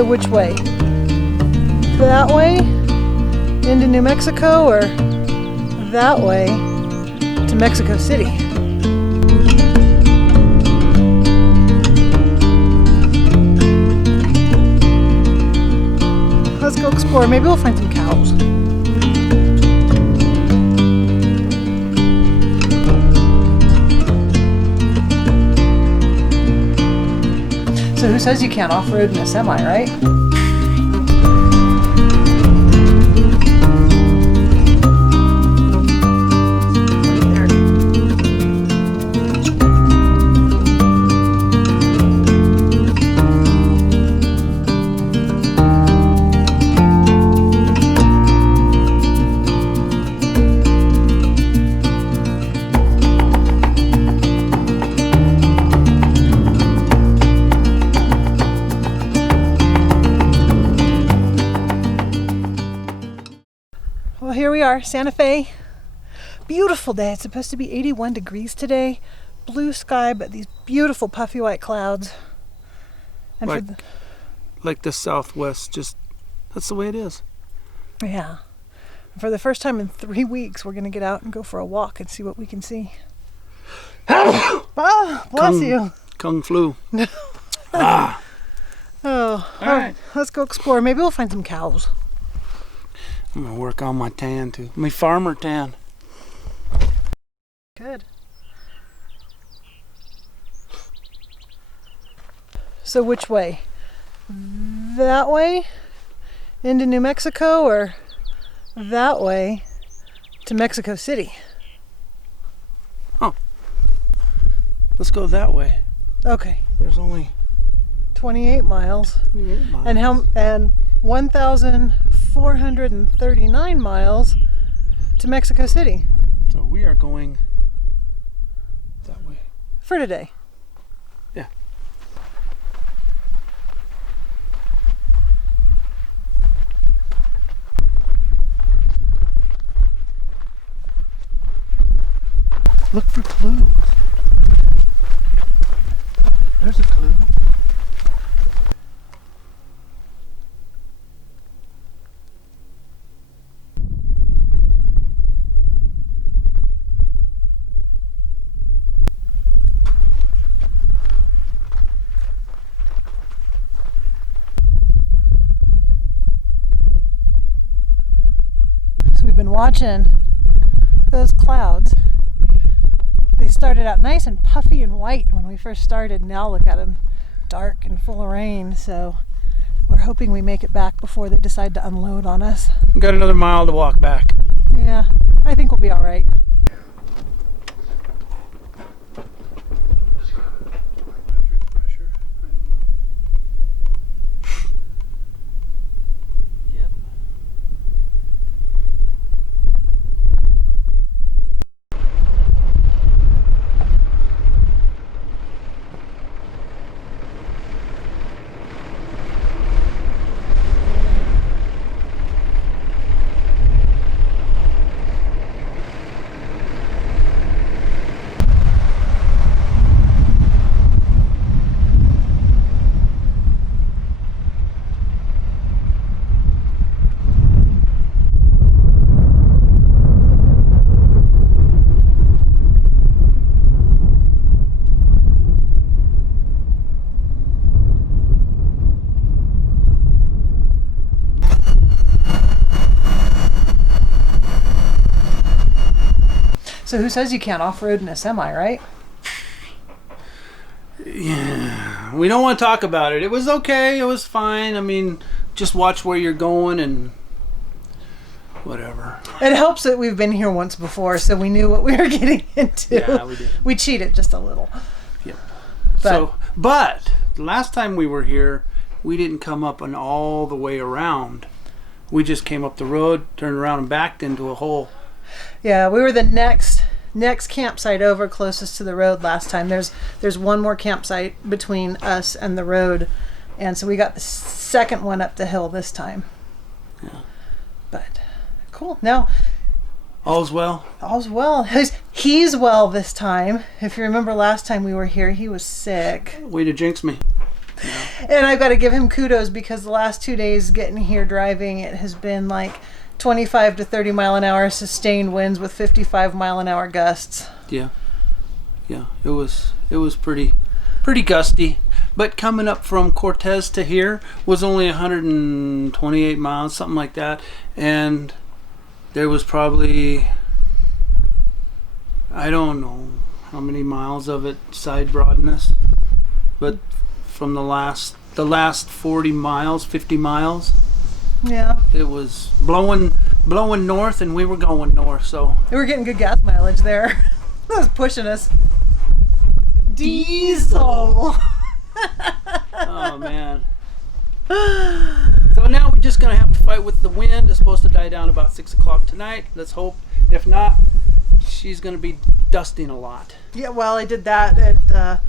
So which way? That way into New Mexico, or that way to Mexico City? Let's go explore. Maybe we'll find some cows. So who says you can't off-road in a semi, right? Well, here we are, Santa Fe. Beautiful day. It's supposed to be 81 degrees today. Blue sky, but these beautiful puffy white clouds. And like the Southwest, just that's the way it is. Yeah. For the first time in 3 weeks, we're going to get out and go for a walk and see what we can see. Oh, bless you. Kung flu. Oh, all right. Let's go explore. Maybe we'll find some cows. I'm gonna work on my tan too. My farmer tan. Good. So which way? That way into New Mexico, or that way to Mexico City? Oh. Let's go that way. Okay. There's only 28 miles. 28 miles. And 1,439 miles to Mexico City. So we are going that way. For today. Yeah. Look for clues. There's a clue. So we've been watching those clouds. They started out nice and puffy and white when we first started. Now look at them, dark and full of rain. So we're hoping we make it back before they decide to unload on us. We've got another mile to walk back. Yeah, I think we'll be all right. So who says you can't off-road in a semi, right? Yeah, we don't want to talk about it. It was okay. It was fine. I mean, just watch where you're going and whatever. It helps that we've been here once before, so we knew what we were getting into. Yeah, we did. We cheated just a little. Yep. But the last time we were here, we didn't come up and all the way around. We just came up the road, turned around, and backed into a hole. Yeah, we were the next campsite over, closest to the road last time. There's one more campsite between us and the road, and so we got the second one up the hill this time. Yeah. But cool. Now all's well. All's well. He's well this time. If you remember last time we were here, he was sick. Way to jinx me. Yeah. And I've got to give him kudos because the last 2 days getting here driving, it has been like 25 to 30 mile an hour sustained winds with 55 mile an hour gusts. Yeah. It was pretty gusty. But coming up from Cortez to here was only 128 miles, something like that. And there was probably, I don't know how many miles of it side broadness, but from the last 40 miles, 50 miles, yeah, it was blowing north, and we were going north, so we were getting good gas mileage there. That was pushing us. Diesel. Oh man. So now we're just gonna have to fight with the wind. It's supposed to die down about 6 o'clock tonight. Let's hope. If not, she's gonna be dusting a lot. Yeah, well, I did that at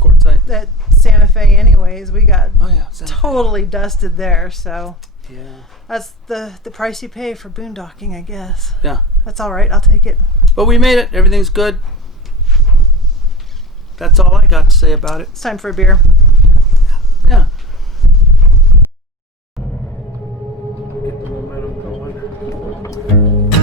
Quartzsite. at Santa Fe anyways. We got Santa Fe. totally dusted there, so Yeah. that's the price you pay for boondocking, I guess. Yeah. That's all right. I'll take it. But we made it. Everything's good. That's all I got to say about it. It's time for a beer. Yeah. Get the momentum going.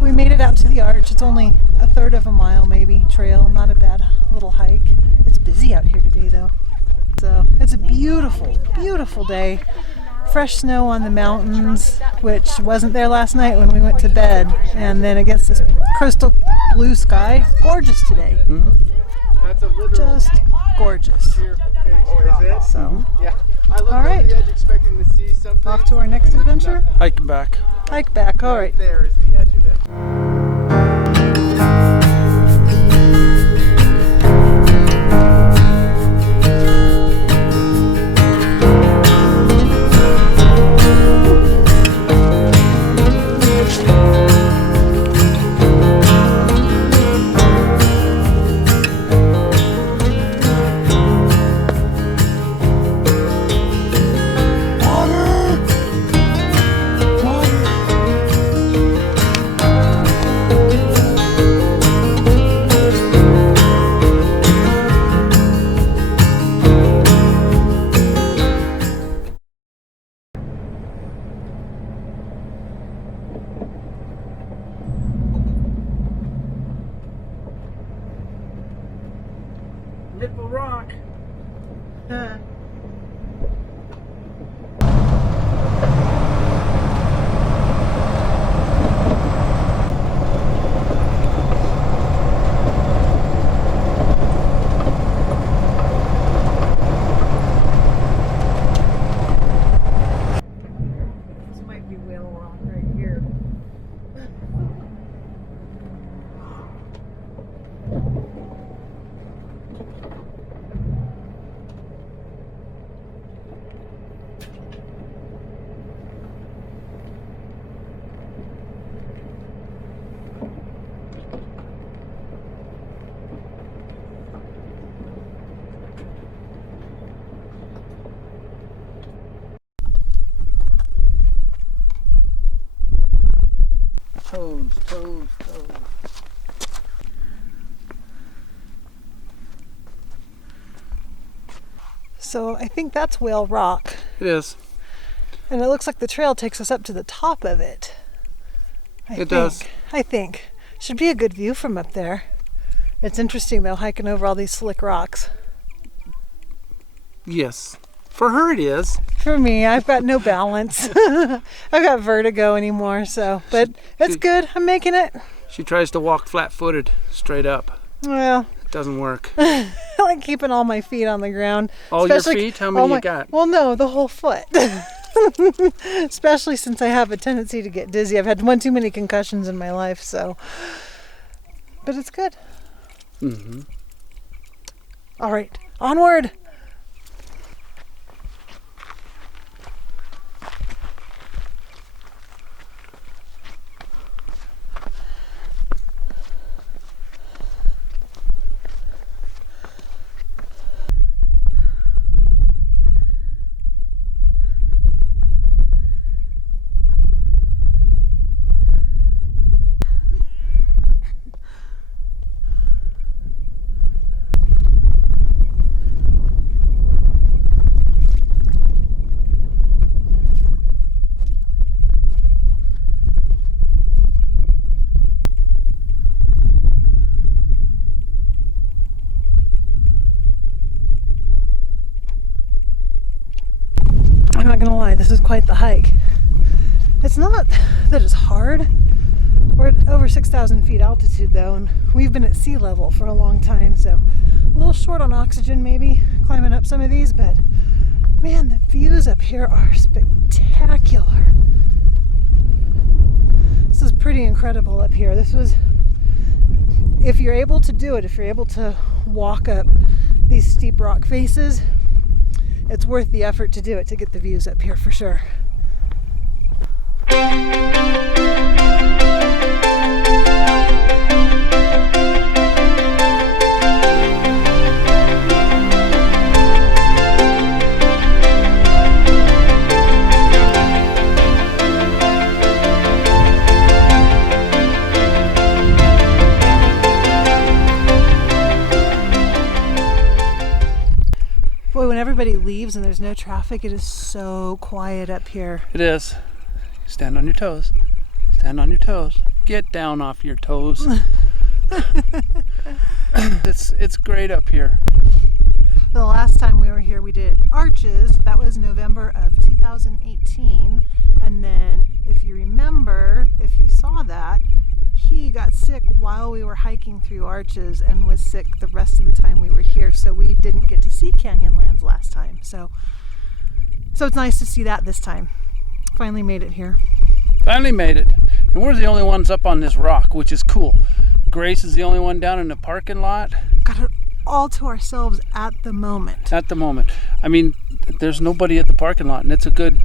We made it out to the arch. It's only a third of a mile, maybe, trail. Not a bad little hike. It's busy out here today, though. So it's a beautiful, beautiful day. Fresh snow on the mountains, which wasn't there last night when we went to bed. And then it gets this crystal blue sky. Gorgeous today. That's a literal Just gorgeous. sheer face. Oh, is it? So, Yeah. I looked All over right. the edge expecting to see something. off to our next adventure. Hiking back. Hike back. All Right right. there is the edge of it. Nipple Rock. This might be Whale Rock right here. Toes. So I think that's Whale Rock. It is. And it looks like the trail takes us up to the top of it. It does. I think. Should be a good view from up there. It's interesting though, hiking over all these slick rocks. Yes. For her it is. For me, I've got no balance. I've got vertigo anymore, so. But it's good. I'm making it. She tries to walk flat-footed, straight up. Well, It doesn't work. I like keeping all my feet on the ground. All your feet? How many you got? Well, no, the whole foot. Especially since I have a tendency to get dizzy. I've had one too many concussions in my life, so. But it's good. Mm-hmm. All right, onward. I'm not gonna lie, this is quite the hike. It's not that it's hard. We're at over 6,000 feet altitude though, and we've been at sea level for a long time, so a little short on oxygen maybe, climbing up some of these, but man, the views up here are spectacular. This is pretty incredible up here. This was, if you're able to do it, if you're able to walk up these steep rock faces, it's worth the effort to do it, to get the views up here for sure. Boy, when everybody leaves and there's no traffic, it is so quiet up here. It is. Stand on your toes. Stand on your toes. Get down off your toes. It's great up here. The last time we were here, we did Arches. That was November of 2018. And then, if you remember, if you saw that, he got sick while we were hiking through Arches and was sick the rest of the time we were here. So we didn't get to see Canyonlands last time. So it's nice to see that this time. Finally made it here. Finally made it. And we're the only ones up on this rock, which is cool. Grace is the only one down in the parking lot. Got it all to ourselves at the moment. At the moment. I mean, there's nobody at the parking lot, and it's a good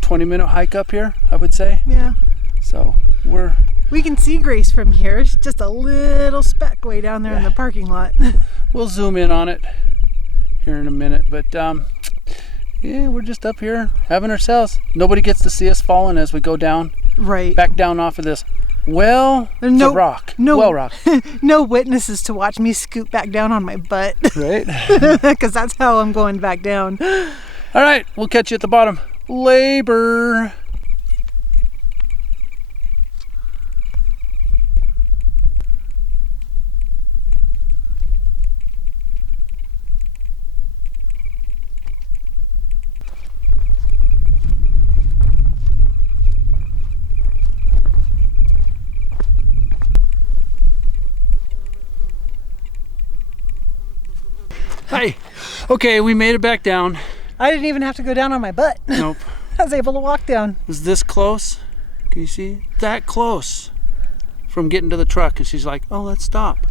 20-minute hike up here, I would say. Yeah. So we can see Grace from here. It's just a little speck way down there in the parking lot. We'll zoom in on it here in a minute. But yeah, we're just up here having ourselves. Nobody gets to see us falling as we go down. Right. Back down off of this. Well, no rock. No, well rock. No witnesses to watch me scoot back down on my butt. Right. Because that's how I'm going back down. All right, we'll catch you at the bottom. Labor. Hey, okay, we made it back down. I didn't even have to go down on my butt. Nope. I was able to walk down. It was this close. Can you see? That close from getting to the truck. And she's like, oh, let's stop.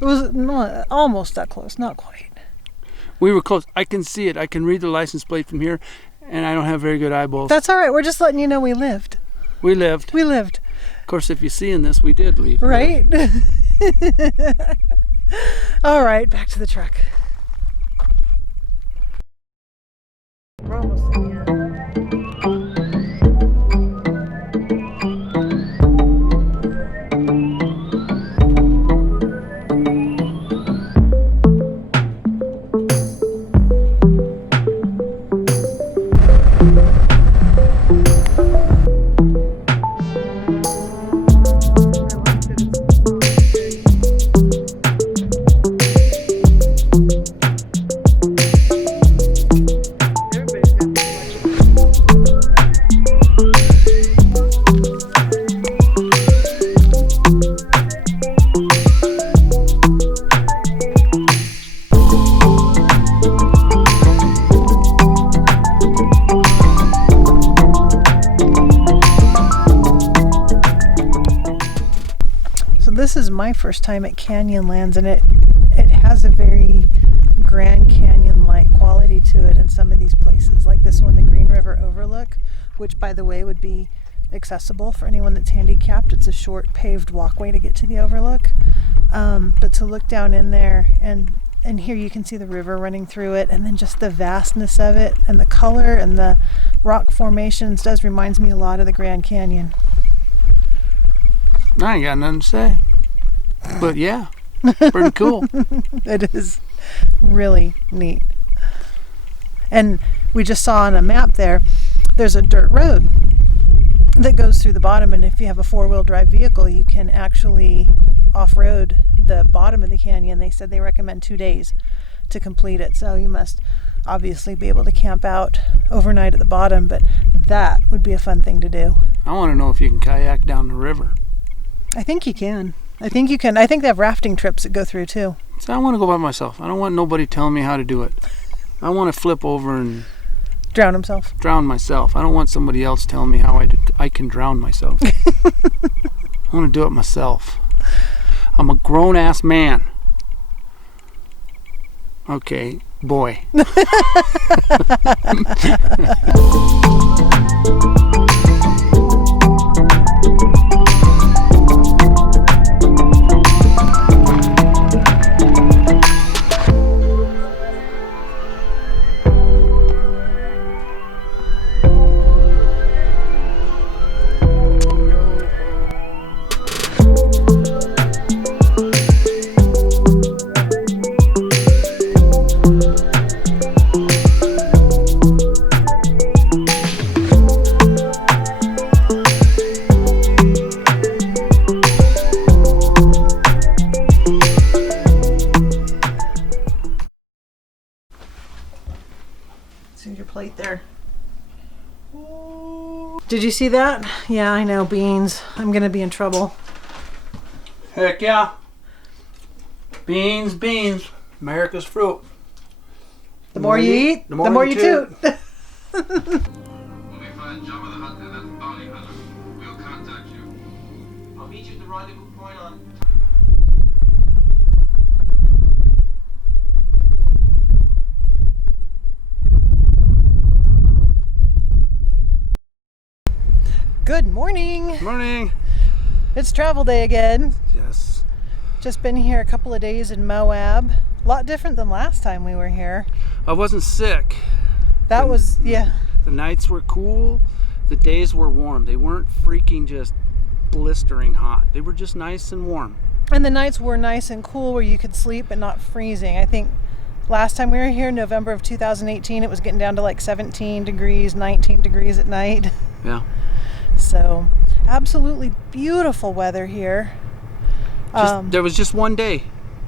It was not, almost that close, not quite. We were close. I can see it. I can read the license plate from here, and I don't have very good eyeballs. That's all right. We're just letting you know we lived. We lived. We lived. Of course, if you see in this, we did leave. Right? All right, back to the truck. We're almost there. my first time at Canyonlands, and it has a very Grand Canyon-like quality to it in some of these places, like this one, the Green River Overlook, which, by the way, would be accessible for anyone that's handicapped. It's a short paved walkway to get to the overlook, but to look down in there, and here you can see the river running through it, and then just the vastness of it, and the color and the rock formations reminds me a lot of the Grand Canyon. I ain't got nothing to say, but yeah, pretty cool. It is really neat. And we just saw on a map there's a dirt road that goes through the bottom, and if you have a four-wheel drive vehicle, you can actually off-road the bottom of the canyon. They said they recommend 2 days to complete it, so you must obviously be able to camp out overnight at the bottom, but that would be a fun thing to do. I want to know if you can kayak down the river. I think you can. I think they have rafting trips that go through too. So I want to go by myself. I don't want nobody telling me how to do it. I want to flip over and Drown himself. Drown myself. I don't want somebody else telling me how I can drown myself. I want to do it myself. I'm a grown-ass man. Okay, boy. See your plate there. Did you see that? Yeah, I know, beans. I'm gonna be in trouble. Heck yeah. Beans, beans. America's fruit. The more you eat, the more you toot. When we find Jabba the Hutt and that bounty hunter, we'll contact you. I'll meet you at the rendezvous point on... Good morning. Morning. It's travel day again. Yes. Just been here a couple of days in Moab. A lot different than last time we were here. I wasn't sick. That was, yeah. The nights were cool. The days were warm. They weren't freaking just blistering hot. They were just nice and warm. And the nights were nice and cool where you could sleep but not freezing. I think last time we were here, November of 2018, it was getting down to like 17 degrees, 19 degrees at night. Yeah. So, absolutely beautiful weather here. There was just one day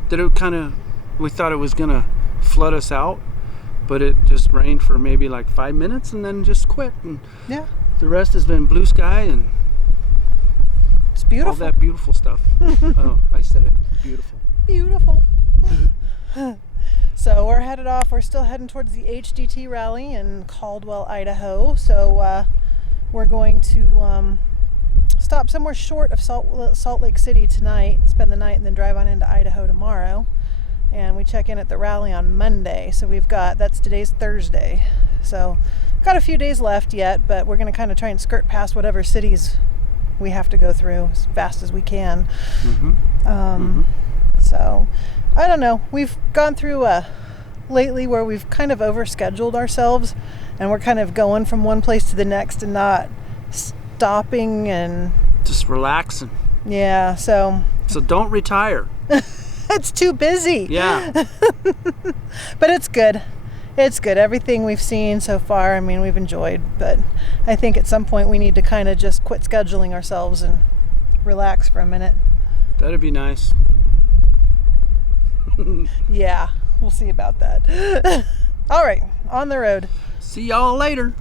that we thought it was going to flood us out, but it just rained for maybe like 5 minutes and then just quit. And yeah. the rest has been blue sky and It's beautiful. all that beautiful stuff. Oh, I said it. Beautiful. Beautiful. So we're headed off. We're still heading towards the HDT rally in Caldwell, Idaho. So we're going to stop somewhere short of Salt Lake City tonight, spend the night, and then drive on into Idaho tomorrow. And we check in at the rally on Monday. So today's Thursday. So got a few days left yet, but we're going to kind of try and skirt past whatever cities we have to go through as fast as we can. So I don't know. We've gone through lately where we've kind of overscheduled ourselves, and we're kind of going from one place to the next and not stopping and Just relaxing. yeah. So don't retire. it's too busy. Yeah. But it's good. It's good. Everything we've seen so far, I mean, we've enjoyed, but I think at some point we need to kind of just quit scheduling ourselves and relax for a minute. That'd be nice. Yeah, we'll see about that. All right, on the road. See y'all later.